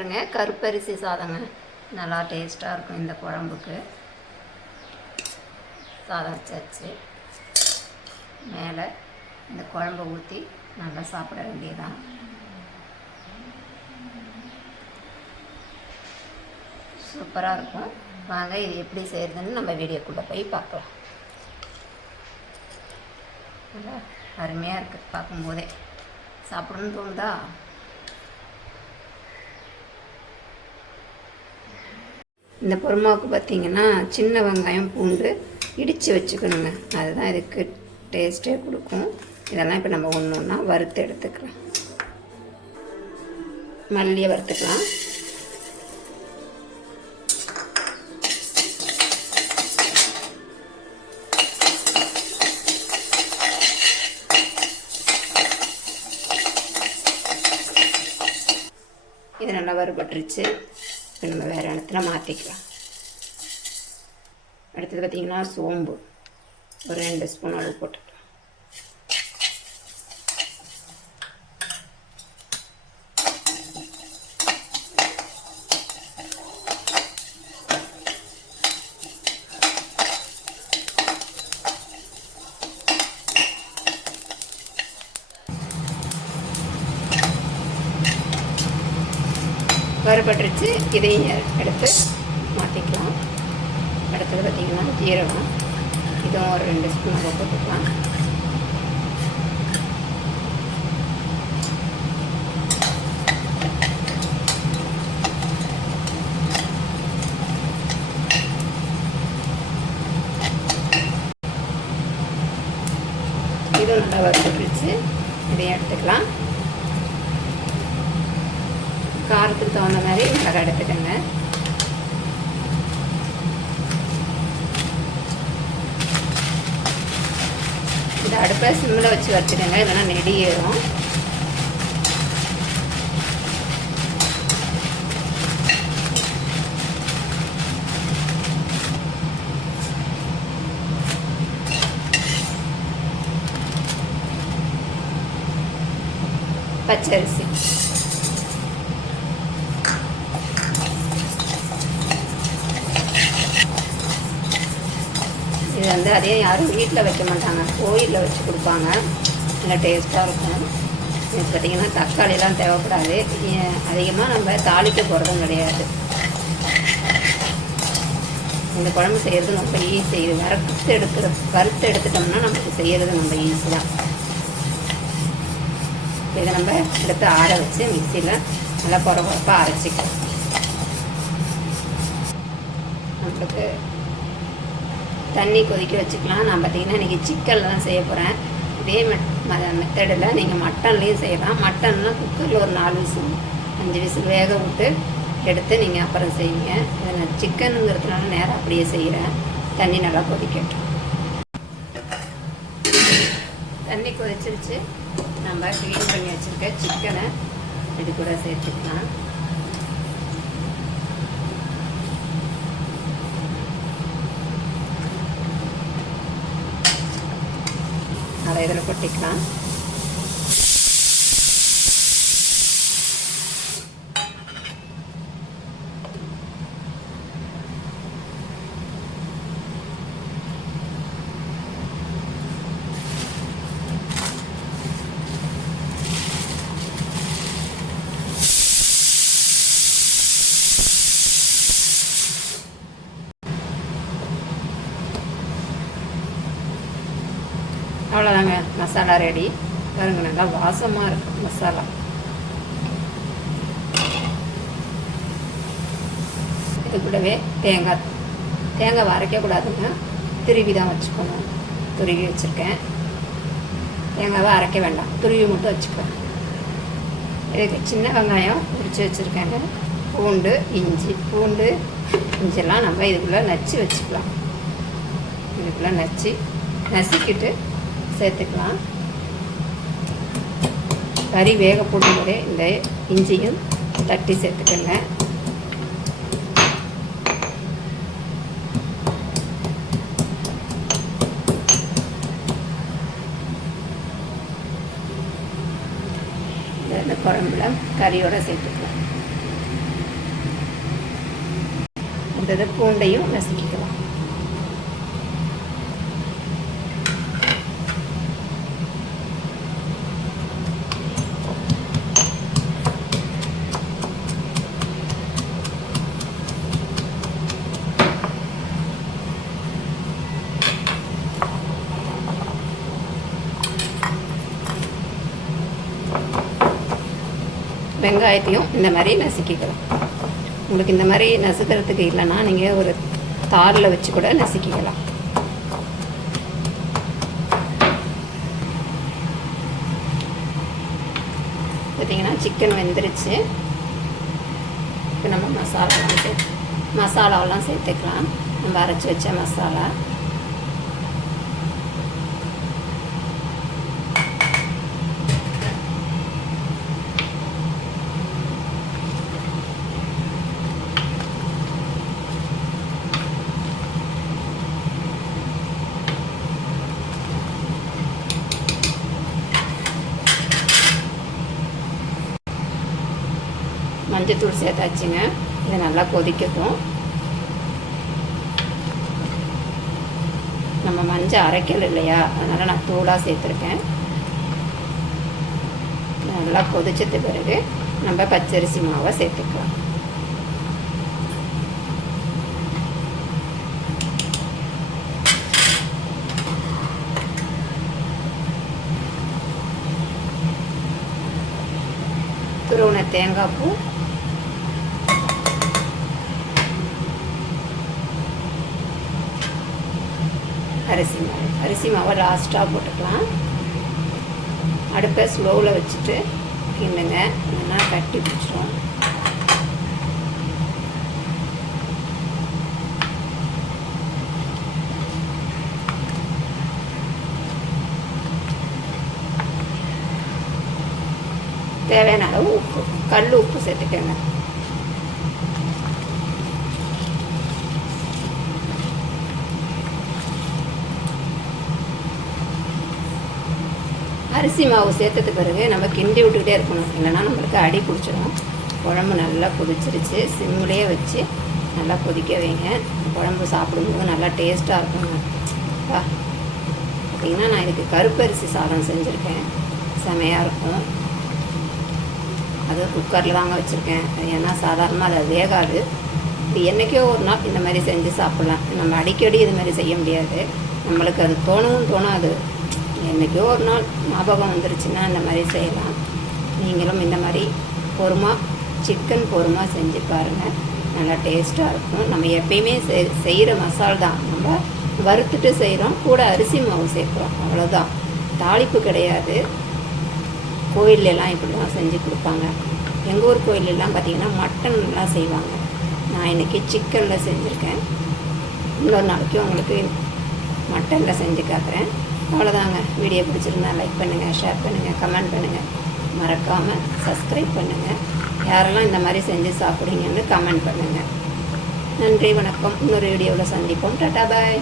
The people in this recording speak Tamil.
பாருங்க கருப்பரிசி சாதங்க நல்லா டேஸ்ட்டாக இருக்கும் இந்த குழம்புக்கு. சாதம் வச்சாச்சு. மேலே இந்த குழம்பை ஊற்றி நல்லா சாப்பிட வேண்டியதான் சூப்பராக இருக்கும். வாங்க இது எப்படி செய்கிறதுன்னு நம்ம வீடியோக்குள்ளே போய் பார்க்கலாம். நல்லா அருமையாக இருக்குது பார்க்கும்போதே. சாப்பிடணும்னு தோணுதா? இந்த பொறுமாவுக்கு பார்த்தீங்கன்னா சின்ன வெங்காயம் பூண்டு இடித்து வச்சுக்கணுங்க. அதுதான் இதுக்கு டேஸ்ட்டே கொடுக்கும். இதெல்லாம் இப்போ நம்ம ஒன்று ஒன்றா வறுத்து எடுத்துக்கலாம். மல்லியை வறுத்துக்கலாம். இது நல்லா வறுபட்டுருச்சு. நம்ம வேறு இடத்துல மாற்றிக்கலாம் அடுத்தது பார்த்திங்கன்னா சோம்பு. ஒரு ரெண்டு ஸ்பூன் அளவு போட்டு வறுபட்டுருச்சு. இதையும் எடுத்து மாற்றிக்கலாம் அடுத்தது பார்த்திங்கன்னா ஜீரகம். இதுவும் ஒரு ரெண்டு ஸ்பூன் அளவு போட்டுக்கலாம். இதுவும் நல்லா வறுபட்டுருச்சு. இதையும் எடுத்துக்கலாம். காரத்துக்கு தகுந்த மாதிரி மிளகாய் எடுத்துக்கோங்க. இந்த அடுப்பை சிம்மில் வச்சு வச்சுக்கோங்க இல்லைன்னா நெடி ஏறும். பச்சரிசி. இது வந்து அதே யாரும் வீட்டில் வைக்க மாட்டாங்க. கோயிலில் வச்சு கொடுப்பாங்க. நல்லா டேஸ்ட்டாக இருக்கும். இது பார்த்திங்கன்னா தக்காளிலாம் தேவைப்படாது. அதிகமாக நம்ம தாளிக்க போகிறதும் கிடையாது. இந்த குழம்பு செய்கிறது ரொம்ப ஈஸி இது வறுத்து எடுக்கிற வறுத்து எடுத்துட்டோம்னா நமக்கு செய்கிறது ரொம்ப ஈஸி தான். இதை நம்ம எடுத்து ஆற வச்சு மிக்சியில் நல்லா பொற குறப்பாக அரைச்சிக்கலாம். நம்மளுக்கு தண்ணி கொதிக்க வச்சுக்கலாம். நான் பார்த்தீங்கன்னா இன்றைக்கி சிக்கனில் தான் செய்ய போகிறேன் இதே மெத்தடில் நீங்கள் மட்டன்லேயும் செய்யலாம். மட்டன்லாம் குக்கரில் ஒரு நாலு விசில் அஞ்சு விசில் வேக விட்டு எடுத்து நீங்கள் அப்புறம் செய்வீங்க. இதில் சிக்கனுங்கிறதுனால நேரம் அப்படியே செய்கிறேன் தண்ணி நல்லா கொதிக்கட்டும். தண்ணி கொதிச்சிருச்சு. நம்ம க்ளீன் பண்ணி வச்சுருக்க சிக்கனை இது கூட சேர்த்துக்கலாம். அதை அவ்வளோதாங்க மசாலா ரெடி பாருங்க நல்லா வாசமாக இருக்கும் மசாலா. இது கூடவே தேங்காய். தேங்காய் அரைக்கக்கூடாதுங்க துருவி தான் வச்சுக்கணும். துருவி வச்சுருக்கேன். தேங்காவை அரைக்க வேண்டாம். துருவி மட்டும் வச்சுக்கோங்க. இதுக்கு சின்ன வெங்காயம் உரித்து வச்சுருக்கேங்க. பூண்டு இஞ்சி பூண்டு இஞ்செல்லாம் நம்ம இதுக்குள்ளே நச்சு வச்சுக்கலாம். இதுக்குள்ளே நச்சு நசுக்கிட்டு சேர்த்துக்கலாம். கறி வேக போடும்போதே இந்த இஞ்சியும் தட்டி சேர்த்துக்கல இந்த குழம்புல கறியோட சேர்த்துக்கலாம். இந்த பூண்டையும் நசுக்கிக்கலாம். வெங்காயத்தையும் இந்த மாதிரி நசுக்கிக்கலாம். உங்களுக்கு இந்த மாதிரி நசுக்கிறதுக்கு இல்லைன்னா நீங்கள் ஒரு தாரில் வச்சு கூட நசுக்கிக்கலாம். பார்த்தீங்கன்னா சிக்கன் வெந்துருச்சு. இப்போ நம்ம மசாலாலாம் சேர்த்து மசாலாவெல்லாம் சேர்த்துக்கலாம். நம்ம அரைச்சி வச்ச மசாலா. மஞ்சத்தூள் சேர்த்தாச்சுங்க. இது நல்லா கொதிக்கட்டும். நம்ம மஞ்சள் அரைக்கல் இல்லையா? அதனால் நான் தூளாக சேர்த்துருக்கேன். நல்லா கொதிச்சது பிறகு நம்ம பச்சரிசி மாவை சேர்த்துக்கலாம். துருவன தேங்காய் பூ அரிசி மாவு அரிசி மாவை லாஸ்ட்டாக போட்டுக்கலாம். அடுப்பை ஸ்லோவில் வச்சுட்டு கிண்டுங்க. இல்லைன்னா கட்டி பிடிச்சிரும் தேவையான அளவு உப்பு. கல் உப்பு சேர்த்துக்கோங்க. அரிசி மாவு சேர்த்தது பிறகு நம்ம கிண்டி விட்டுக்கிட்டே இருக்கணும். இல்லைன்னா நம்மளுக்கு அடி பிடிச்சிடும் குழம்பு நல்லா கொதிச்சிருச்சு. சிம்மிலே வச்சு நல்லா கொதிக்க வைங்க. குழம்பு சாப்பிடும்போது நல்லா டேஸ்ட்டாக இருக்குங்க. அப்பா பார்த்திங்கன்னா நான் இதுக்கு கருப்பரிசி சாதம் செஞ்சுருக்கேன். செமையாக இருக்கும். அது குக்கரில் தாங்க வச்சுருக்கேன். ஏன்னா சாதாரணமாக அது வேகாது. இது என்றைக்கோ ஒரு நாள் இந்த மாதிரி செஞ்சு சாப்பிட்லாம். நம்ம அடிக்கடி இது மாதிரி செய்ய முடியாது. நம்மளுக்கு அது தோணவும் தோணாது. என்றைக்கோ ஒரு நாள் ஞாபகம் வந்துருச்சுன்னா இந்த மாதிரி செய்யலாம். நீங்களும் இந்த மாதிரி பொறுமா சிக்கன் பொறுமா செஞ்சு பாருங்கள் நல்லா டேஸ்ட்டாக இருக்கும். நம்ம எப்பயுமே செய் செய்கிற மசால் தான். நம்ம வறுத்துட்டு செய்கிறோம் கூட அரிசி மாவு சேர்க்குறோம். அவ்வளோதான் தாளிப்பு கிடையாது. கோயிலெல்லாம் இப்படி தான் செஞ்சு கொடுப்பாங்க. எங்கள் ஊர் கோயிலெல்லாம் பார்த்திங்கன்னா மட்டன்லாம் செய்வாங்க. நான் இன்றைக்கி சிக்கனில் செஞ்சுருக்கேன். இன்னொரு நாளைக்கு உங்களுக்கு மட்டனில் செஞ்சு காட்டுறேன். அவ்வளோதாங்க வீடியோ பிடிச்சிருந்தா லைக் பண்ணுங்கள் ஷேர் பண்ணுங்கள் கமெண்ட் பண்ணுங்கள் மறக்காமல் சப்ஸ்கிரைப் பண்ணுங்கள் யாரெல்லாம் இந்த மாதிரி செஞ்சு சாப்பிடுங்கன்னு கமெண்ட் பண்ணுங்கள் நன்றி வணக்கம். இன்னொரு வீடியோவில் சந்திப்போம். Tata bye.